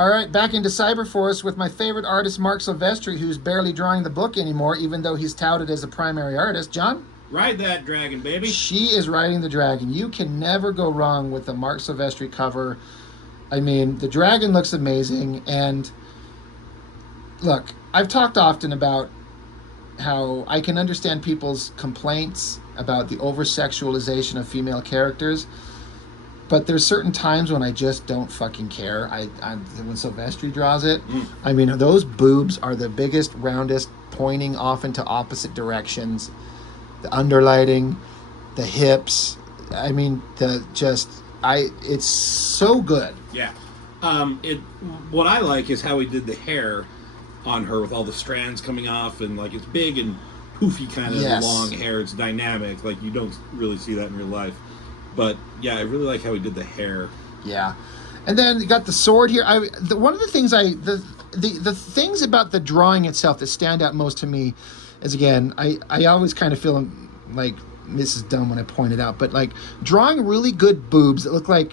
All right, back into Cyberforce with my favorite artist, Marc Silvestri, who's barely drawing the book anymore, even though he's touted as a primary artist. John? Ride that dragon, baby. She is riding the dragon. You can never go wrong with the Marc Silvestri cover. I mean, the dragon looks amazing. And look, I've talked often about how I can understand people's complaints about the over-sexualization of female characters. But there's certain times when I just don't fucking care. When Silvestri draws it, I mean, those boobs are the biggest, roundest, pointing off into opposite directions. The underlighting, the hips. I mean, it's so good. Yeah. What I like is how he did the hair on her with all the strands coming off, and like it's big and poofy kind of long hair. It's dynamic. Like you don't really see that in real life. But yeah, I really like how he did the hair. Yeah, and then you got the sword here. One of the things the things about the drawing itself that stand out most to me is, again, I always kind of feel like this is dumb when I point it out, but like drawing really good boobs that look like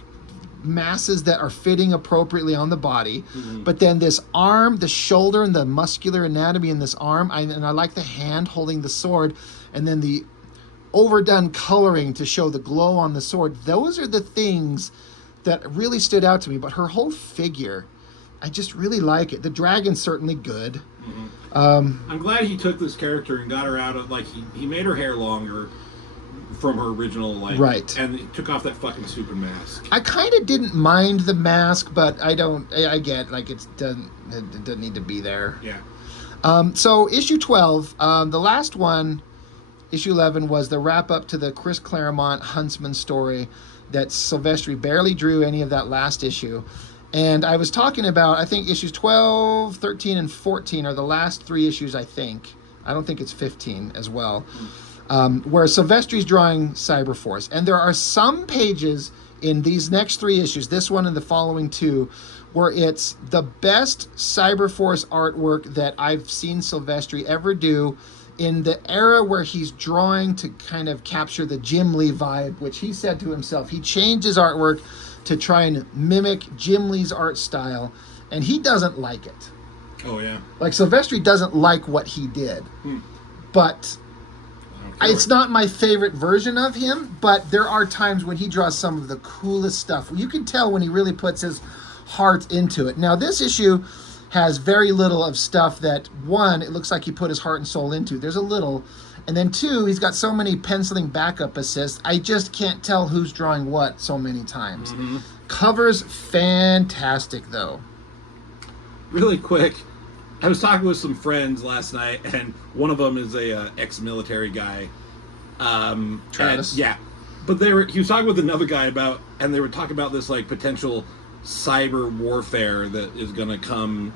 masses that are fitting appropriately on the body, but then this arm, the shoulder, and the muscular anatomy in this arm, and I like the hand holding the sword, and then the overdone coloring to show the glow on the sword. Those are the things that really stood out to me. But her whole figure, I just really like it. The dragon's certainly good. I'm glad he took this character and got her out of, like, he made her hair longer from her original, like, right, and took off that fucking stupid mask. I kind of didn't mind the mask, but I get, like, it doesn't need to be there. Yeah. So issue 12, the last one, issue 11, was the wrap-up to the Chris Claremont Huntsman story that Silvestri barely drew any of that last issue. And I was talking about, I think issues 12, 13, and 14 are the last 3 issues, I think. I don't think it's 15 as well. Where Silvestri's drawing Cyberforce. And there are some pages in these next 3 issues, this one and the following 2, where it's the best Cyberforce artwork that I've seen Silvestri ever do, in the era where he's drawing to kind of capture the Jim Lee vibe, which he said to himself, he changed his artwork to try and mimic Jim Lee's art style, and he doesn't like it. Oh, yeah. Like, Silvestri doesn't like what he did. But it's not my favorite version of him, but there are times when he draws some of the coolest stuff. You can tell when he really puts his heart into it. Now, this issue has very little of stuff that, one, it looks like he put his heart and soul into. There's a little. And then 2, he's got so many penciling backup assists, I just can't tell who's drawing what so many times. Cover's fantastic, though. Really quick, I was talking with some friends last night, and one of them is a ex-military guy. Travis? And, yeah. But he was talking with another guy about, and they were talking about this, like, potential cyber warfare that is going to come,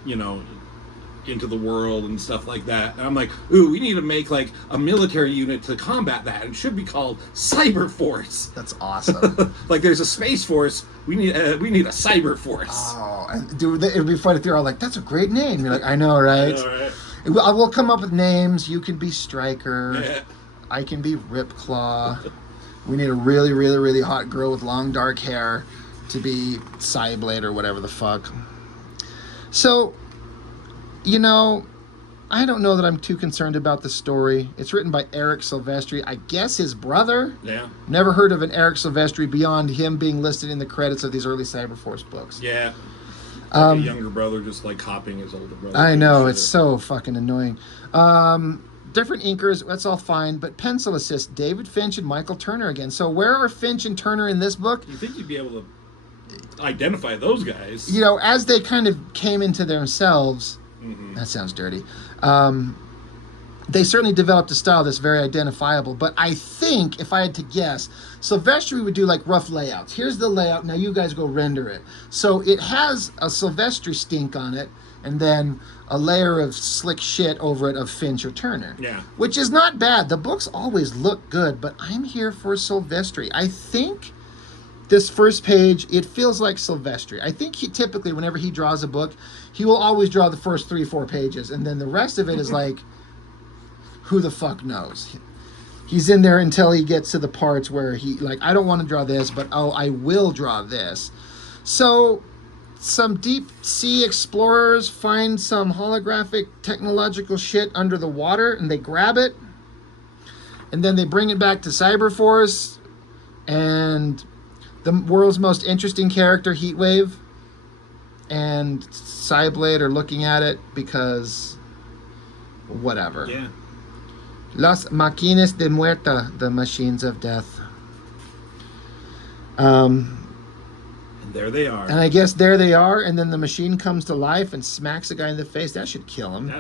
into the world and stuff like that. And I'm like, ooh, we need to make, like, a military unit to combat that. It should be called Cyberforce. That's awesome. Like, there's a Space Force. We need a Cyberforce. Oh, and dude, it'd be fun if they're all like, that's a great name. You're like, I know, right? I know, right? We'll come up with names. You can be Stryker. Yeah. I can be Ripclaw. We need a really, really, really hot girl with long, dark hair to be Cyblade or whatever the fuck. So, I don't know that I'm too concerned about the story. It's written by Eric Silvestri, I guess his brother. Yeah. Never heard of an Eric Silvestri beyond him being listed in the credits of these early Cyberforce books. Yeah. Like a younger brother just, like, copying his older brother. I know, it's so fucking annoying. Different inkers, that's all fine, but pencil assist, David Finch and Michael Turner again. So where are Finch and Turner in this book? You think you'd be able to identify those guys? As they kind of came into themselves, that sounds dirty, they certainly developed a style that's very identifiable. But I think, if I had to guess, Silvestri would do, like, rough layouts. Here's the layout, now you guys go render it. So it has a Silvestri stink on it, and then a layer of slick shit over it of Finch or Turner. Yeah. Which is not bad. The books always look good, but I'm here for Silvestri. I think this first page, it feels like Silvestri. I think he typically, whenever he draws a book, he will always draw the first 3-4 pages, and then the rest of it is like, who the fuck knows? He's in there until he gets to the parts where he, like, I don't want to draw this, but oh, I will draw this. So some deep sea explorers find some holographic technological shit under the water, and they grab it, and then they bring it back to Cyberforce, and the world's most interesting character, Heatwave, and Cyblade are looking at it because whatever. Yeah. Las Máquinas de Muerta, the machines of death. There they are. And I guess there they are, and then the machine comes to life and smacks a guy in the face. That should kill him.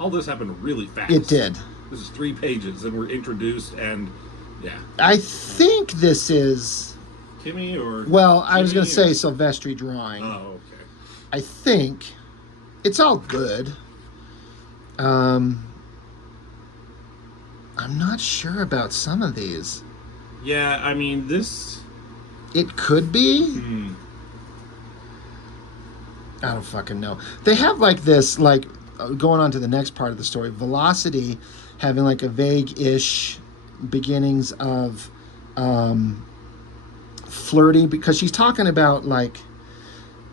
All this happened really fast. It did. This is 3 pages, and we're introduced, and yeah. I think this is... Timmy or... Well, I was Timmy going to say Silvestri drawing. Oh, okay. I think. It's all good. I'm not sure about some of these. Yeah, I mean, this... It could be. I don't fucking know. They have like this, like going on to the next part of the story, Velocity having like a vague-ish beginnings of flirting, because she's talking about like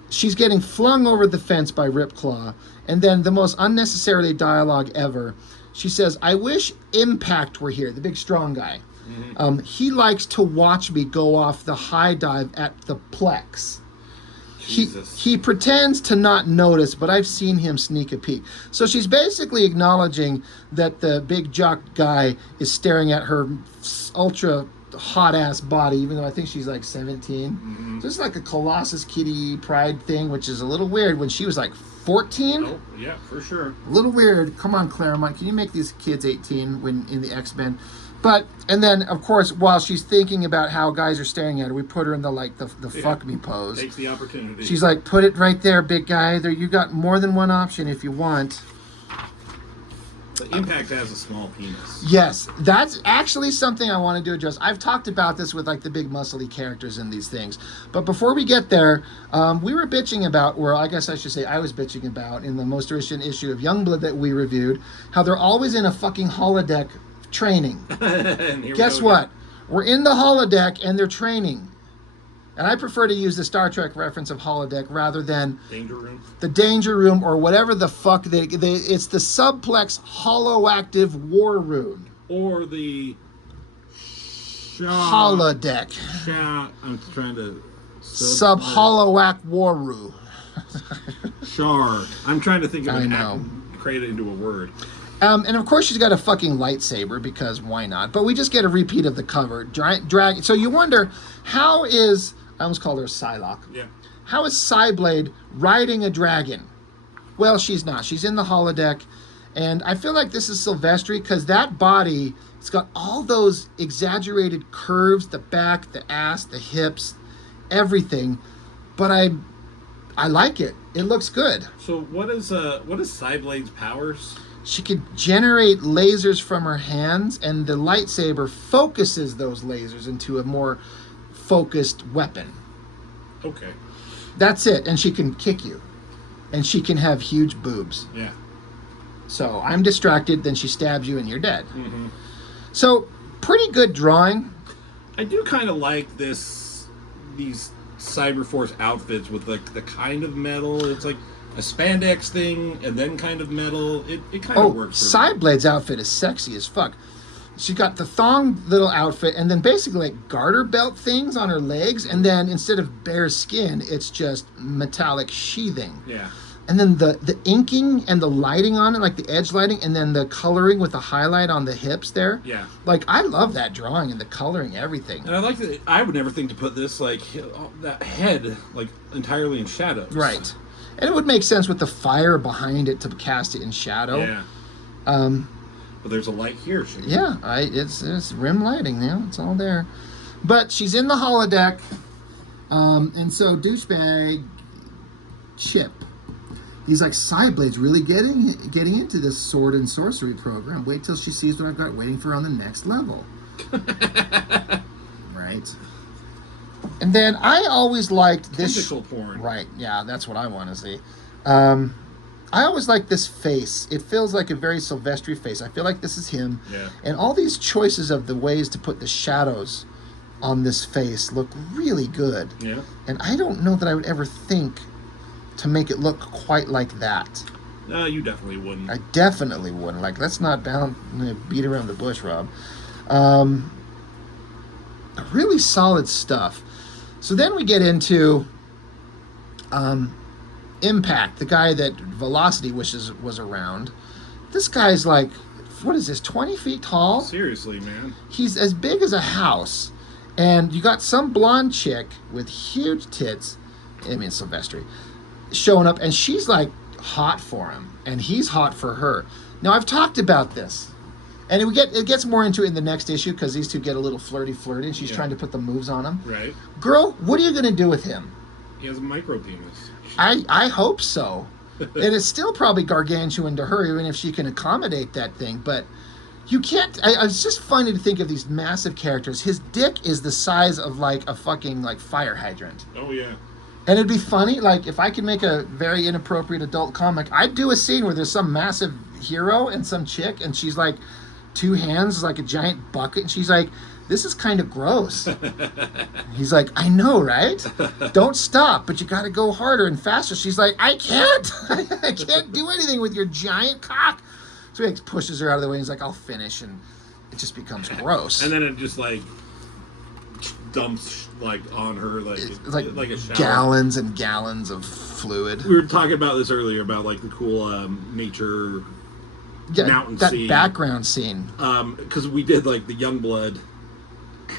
she's getting flung over the fence by Ripclaw, and then the most unnecessarily dialogue ever. She says, "I wish Impact were here," the big strong guy. He likes to watch me go off the high dive at the Plex. He pretends to not notice, but I've seen him sneak a peek. So she's basically acknowledging that the big jock guy is staring at her ultra hot ass body, even though I think she's like 17. So it's like a Colossus Kitty Pride thing, which is a little weird when she was like 14. Oh, yeah, for sure. A little weird. Come on, Claremont, can you make these kids 18 when in the X-Men? But, and then, of course, while she's thinking about how guys are staring at her, we put her in the, like, the fuck me pose. Takes the opportunity. She's like, put it right there, big guy. There, you got more than one option if you want. But Impact has a small penis. Yes, that's actually something I wanted to address. I've talked about this with, like, the big muscly characters in these things. But before we get there, we were bitching about, or I guess I should say I was bitching about, in the most recent issue of Youngblood that we reviewed, how they're always in a fucking holodeck training. Guess what? We're in the holodeck and they're training. And I prefer to use the Star Trek reference of holodeck rather than Danger Room. The Danger Room, or whatever the fuck it's the Subplex Holoactive War Room. Or the Holodeck. I'm trying to Sub-Holoac War Room. Char. I'm trying to think of create it into a word. And of course she's got a fucking lightsaber, because why not? But we just get a repeat of the cover. Drag. So you wonder, how is... I almost called her Psylocke. Yeah. How is Psyblade riding a dragon? Well, she's not. She's in the holodeck. And I feel like this is Silvestri, because that body, it's got all those exaggerated curves, the back, the ass, the hips, everything. But I like it. It looks good. So what is Cyblade's powers? She could generate lasers from her hands, and the lightsaber focuses those lasers into a more focused weapon. Okay. That's it. And she can kick you. And she can have huge boobs. Yeah. So I'm distracted, then she stabs you and you're dead. So pretty good drawing. I do kind of like these Cyberforce outfits with like the kind of metal. It's like a spandex thing and then kind of metal. It kind of works. Cyblade's outfit is sexy as fuck. She's got the thong little outfit and then basically like garter belt things on her legs, and then instead of bare skin, it's just metallic sheathing. Yeah. And then the inking and the lighting on it, like the edge lighting, and then the coloring with the highlight on the hips there. Yeah. Like, I love that drawing and the coloring, everything. And I like that. I would never think to put this, like, that head, like, entirely in shadows. Right. And it would make sense with the fire behind it to cast it in shadow. Yeah. But there's a light here. Yeah, it's rim lighting now. It's all there. But she's in the holodeck. And so douchebag Chip, he's like, Cyblade's really getting into this sword and sorcery program. Wait till she sees what I've got waiting for her on the next level. Right. And then I always liked this. Tentacle porn. Right. Yeah, that's what I want to see. I always like this face. It feels like a very Silvestri face. I feel like this is him. Yeah. And all these choices of the ways to put the shadows on this face look really good. Yeah. And I don't know that I would ever think to make it look quite like that. You definitely wouldn't. I definitely wouldn't. Like, let's not beat around the bush, Rob. Really solid stuff. So then we get into Impact, the guy that Velocity wishes was around. This guy's like, what is this, 20 feet tall? Seriously, man. He's as big as a house. And you got some blonde chick with huge tits, I mean Silvestri, showing up, and she's like hot for him, and he's hot for her. Now, I've talked about this, and it gets more into it in the next issue because these two get a little flirty, and she's trying to put the moves on him. Right. Girl, what are you going to do with him? He has a micro penis. I hope so. And it's still probably gargantuan to her, even if she can accommodate that thing, but you can't. It's just funny to think of these massive characters. His dick is the size of like a fucking like fire hydrant. Oh yeah. And it'd be funny, like if I could make a very inappropriate adult comic, I'd do a scene where there's some massive hero and some chick, and she's like two hands like a giant bucket, and she's like, "This is kind of gross." He's like, "I know, right? Don't stop, but you got to go harder and faster." She's like, "I can't. I can't do anything with your giant cock." So he like, pushes her out of the way, and he's like, "I'll finish," and it just becomes gross. And then it just like dumps like on her like a shower. Gallons and gallons of fluid. We were talking about this earlier about like the cool nature mountain that scene. background scene. Because we did like the Youngblood,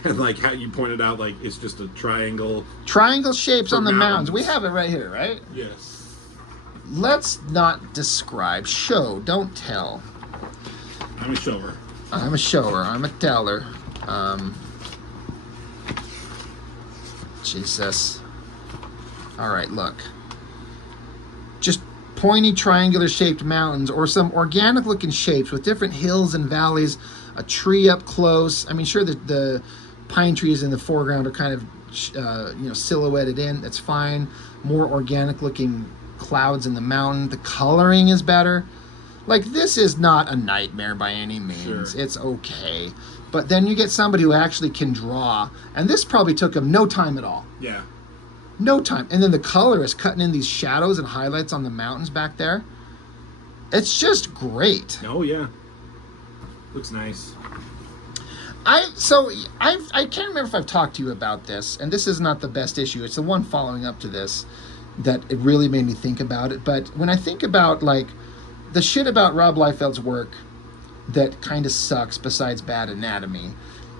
and like how you pointed out, like it's just a triangle Shapes on the mountains. We have it right here, right? Yes. Let's not describe. Show, don't tell. I'm a shower. I'm a shower. I'm a teller. Jesus. All right, look. Just pointy triangular shaped mountains or some organic looking shapes with different hills and valleys, a tree up close. I mean, sure, the pine trees in the foreground are kind of silhouetted in. That's fine. More organic looking clouds in the mountain. The coloring is better. Like, this is not a nightmare by any means. Sure. It's okay. But then you get somebody who actually can draw, and this probably took him no time at all. Yeah. No time. And then the color is cutting in these shadows and highlights on the mountains back there. It's just great. Oh yeah. Looks nice. I can't remember if I've talked to you about this, and this is not the best issue. It's the one following up to this that it really made me think about it. But when I think about like the shit about Rob Liefeld's work that kind of sucks besides bad anatomy,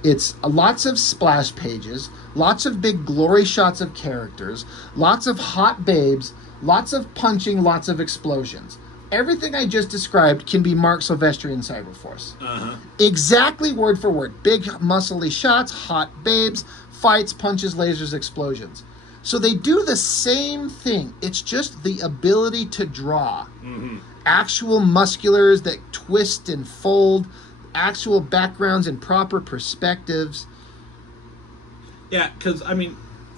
it's lots of splash pages, lots of big glory shots of characters, lots of hot babes, lots of punching, lots of explosions. Everything I just described can be Marc Silvestri in Cyberforce. Uh-huh. Exactly word for word. Big muscly shots, hot babes, fights, punches, lasers, explosions. So they do the same thing. It's just the ability to draw. Mm-hmm. Actual musculars that twist and fold, actual backgrounds and proper perspectives. Yeah, because I mean,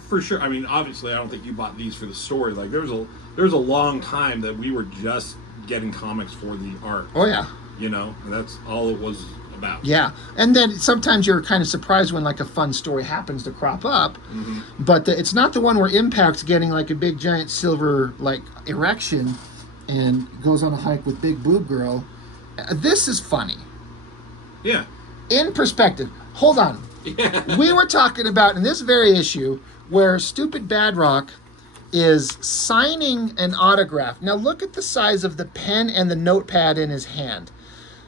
for sure. I mean, obviously, I don't think you bought these for the story. Like, there was a long time that we were just getting comics for the art. Oh yeah. You know, and that's all it was about. Yeah, and then sometimes you're kind of surprised when like a fun story happens to crop up, but it's not the one where Impact's getting like a big giant silver like erection and goes on a hike with Big Boob Girl. This is funny. Yeah. In perspective. Hold on. Yeah. We were talking about in this very issue where Stupid Badrock is signing an autograph. Now look at the size of the pen and the notepad in his hand.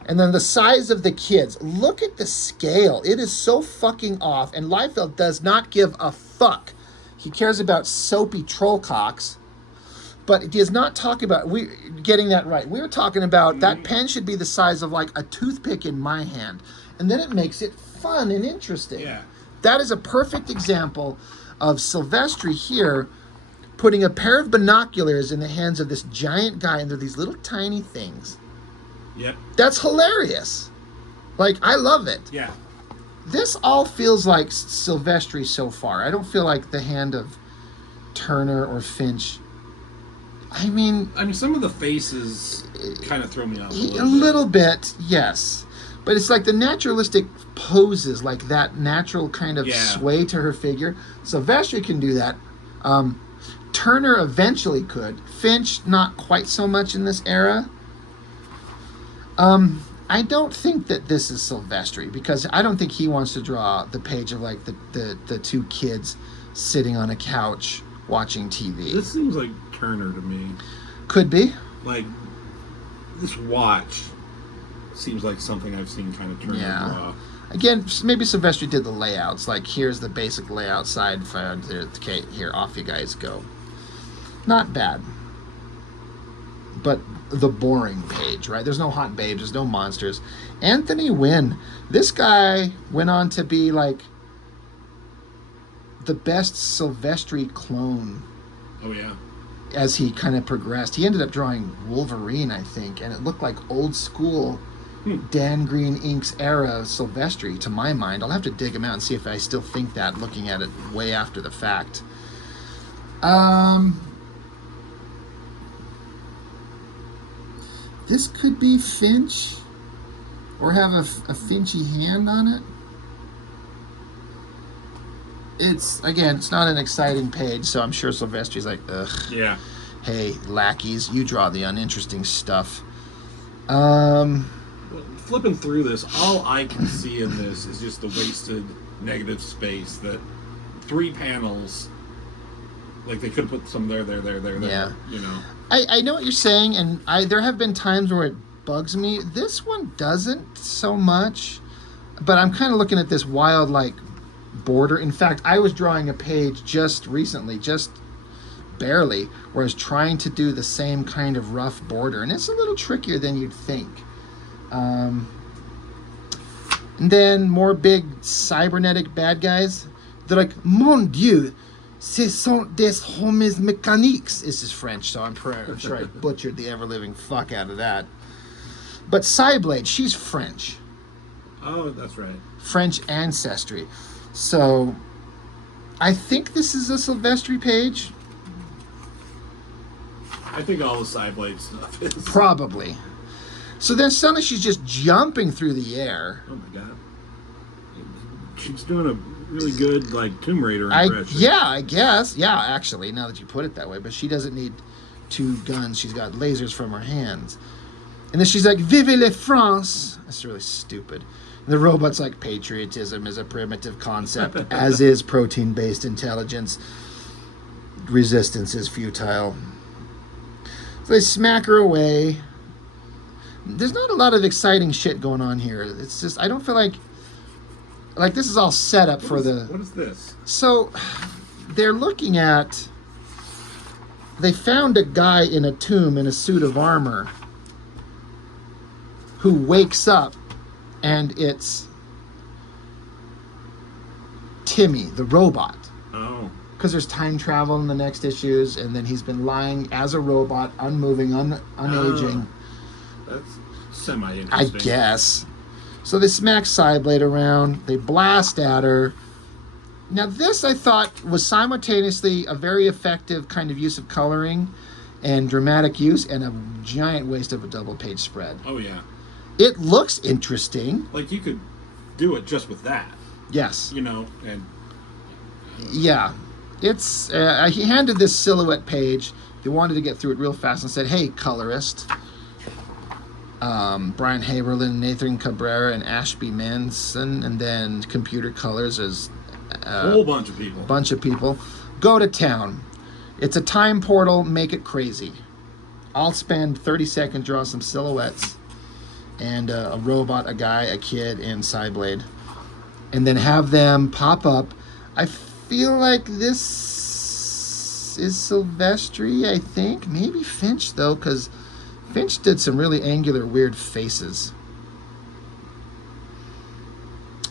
And then the size of the kids. Look at the scale. It is so fucking off. And Liefeld does not give a fuck. He cares about soapy troll cocks. But he does not talk about getting that right. We were talking about that pen should be the size of like a toothpick in my hand. And then it makes it fun and interesting. Yeah. That is a perfect example of Silvestri here putting a pair of binoculars in the hands of this giant guy, and they're these little tiny things. Yep. That's hilarious. Like, I love it. Yeah. This all feels like Silvestri so far. I don't feel like the hand of Turner or Finch. I mean, some of the faces kind of throw me off a little bit, yes. But it's like the naturalistic poses, like that natural kind of sway to her figure. Silvestri can do that. Turner eventually could. Finch, not quite so much in this era. I don't think that this is Silvestri, because I don't think he wants to draw the page of like the two kids sitting on a couch watching TV. This seems like Turner to me. Could be. Like, this watch seems like something I've seen kind of Turner draw. Again, maybe Silvestri did the layouts. Like, here's the basic layout side. Okay, here, off you guys go. Not bad. But the boring page, right? There's no hot babes. There's no monsters. Anthony Wynn. This guy went on to be, like, the best Silvestri clone. Oh, yeah. As he kind of progressed. He ended up drawing Wolverine, I think, and it looked like old school Dan Green Inks era Silvestri, to my mind. I'll have to dig him out and see if I still think that, looking at it way after the fact. This could be Finch, or have a Finchy hand on it. It's not an exciting page, so I'm sure Silvestri's like, ugh. Yeah. Hey, lackeys, you draw the uninteresting stuff. Flipping through this, all I can see in this is just the wasted negative space. That 3 panels, like they could have put some there. Yeah. You know. I know what you're saying, and there have been times where it bugs me. This one doesn't so much, but I'm kind of looking at this wild, like, border. In fact, I was drawing a page just recently, just barely, where I was trying to do the same kind of rough border, and it's a little trickier than you'd think. And then more big cybernetic bad guys. They're like, mon Dieu, ce sont des hommes mécaniques. This is French, so I'm sure I butchered the ever-living fuck out of that. But Cyblade, she's French. Oh, that's right. French ancestry. So, I think this is a Silvestri page. I think all the Cyblade stuff is. Probably. So then suddenly she's just jumping through the air. Oh my god. She's doing a really good, like, Tomb Raider impression. I guess. Yeah, actually, now that you put it that way. But she doesn't need 2 guns. She's got lasers from her hands. And then she's like, Vive la France! That's really stupid. And the robot's like, patriotism is a primitive concept, as is protein-based intelligence. Resistance is futile. So they smack her away. There's not a lot of exciting shit going on here. It's just, I don't feel like this is all set up for the... What is this? So, they're looking at... They found a guy in a tomb in a suit of armor who wakes up, and it's Timmy, the robot. Oh. Because there's time travel in the next issues, and then he's been lying as a robot, unmoving, unaging. That's semi-interesting. I guess. So they smack Cyblade around. They blast at her. Now this, I thought, was simultaneously a very effective kind of use of coloring and dramatic use, and a giant waste of a double-page spread. Oh, yeah. It looks interesting. Like, you could do it just with that. Yes. You know, and... Yeah. It's... he handed this silhouette page. They wanted to get through it real fast and said, hey, colorist... Brian Haberlin, Nathan Cabrera, and Ashby Manson, and then computer colors is a whole bunch of people. Go to town. It's a time portal. Make it crazy. I'll spend 30 seconds drawing some silhouettes and a robot, a guy, a kid, and Cyblade, and then have them pop up. I feel like this is Silvestri. I think maybe Finch though, because Finch did some really angular, weird faces.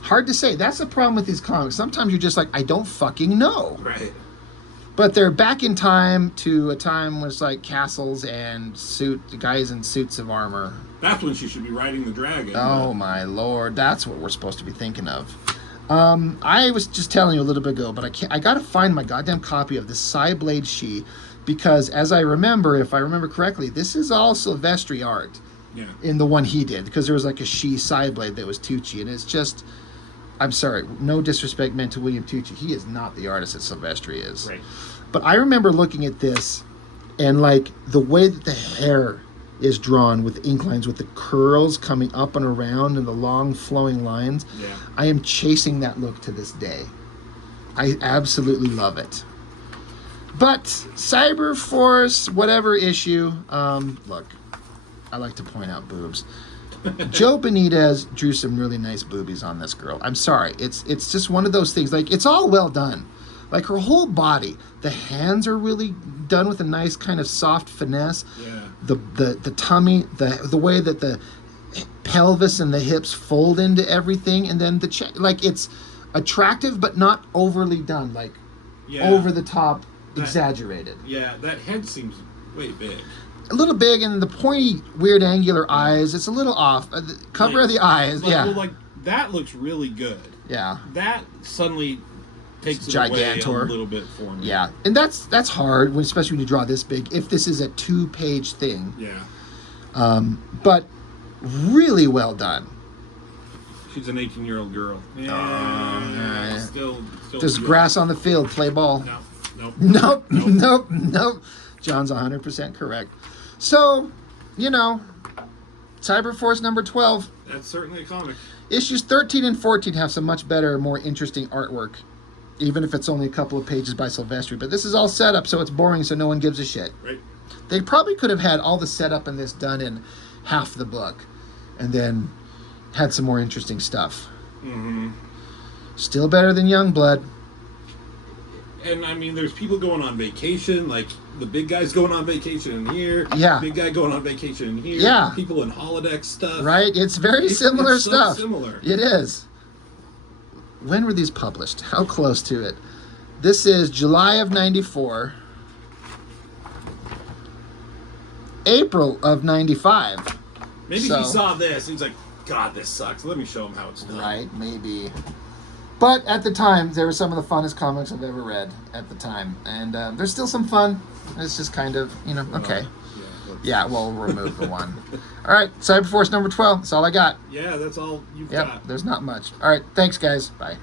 Hard to say. That's the problem with these comics. Sometimes you're just like, I don't fucking know. Right. But they're back in time to a time when it's like castles and guys in suits of armor. That's when she should be riding the dragon. Oh my lord. That's what we're supposed to be thinking of. I was just telling you a little bit ago, but I gotta find my goddamn copy of the Cyblade She. Because as I remember, if I remember correctly, this is all Silvestri art. Yeah. in the one he did, because there was like a she side blade that was Tucci, and it's just, I'm sorry, no disrespect meant to William Tucci. He is not the artist that Silvestri is. Right. But I remember looking at this, and like the way that the hair is drawn with ink lines, with the curls coming up and around and the long flowing lines. Yeah. I am chasing that look to this day. I absolutely love it. But Cyberforce, whatever issue, look, I like to point out boobs. Joe Benitez drew some really nice boobies on this girl. I'm sorry. It's just one of those things. Like, it's all well done. Like, her whole body, the hands are really done with a nice kind of soft finesse. Yeah. The tummy, the way that the pelvis and the hips fold into everything, and then the chest, like, it's attractive but not overly done, like over the top, exaggerated. Yeah, that head seems way big. A little big, and the pointy, weird, angular eyes. It's a little off. The cover of the eyes, like, yeah. Well, like that looks really good. Yeah. That suddenly takes it Gigantor. away a little bit for me. Yeah, and that's hard, especially when you draw this big. If this is a 2-page thing. Yeah. But really well done. She's an 18-year-old girl. Yeah. Still. There's grass on the field. Play ball. No. Nope. Nope. Nope. John's 100% correct. So, Cyberforce number 12. That's certainly a comic. Issues 13 and 14 have some much better, more interesting artwork, even if it's only a couple of pages by Silvestri. But this is all set up, so it's boring, so no one gives a shit. Right. They probably could have had all the setup in this done in half the book, and then had some more interesting stuff. Mm-hmm. Still better than Youngblood. And I mean, there's people going on vacation, like the big guy's going on vacation in here. Yeah. Big guy going on vacation in here. Yeah. People in holodeck stuff. Right? It's very similar it's so stuff. Similar. It is. When were these published? How close to it? This is July of 94. April of 95. Maybe he saw this. He's like, God, this sucks. Let me show him how it's done. Right, maybe. But at the time, they were some of the funnest comics I've ever read at the time. And there's still some fun. It's just kind of, okay. Yeah, we'll remove the one. All right, Cyberforce number 12. That's all I got. Yeah, that's all you've got. There's not much. All right, thanks, guys. Bye.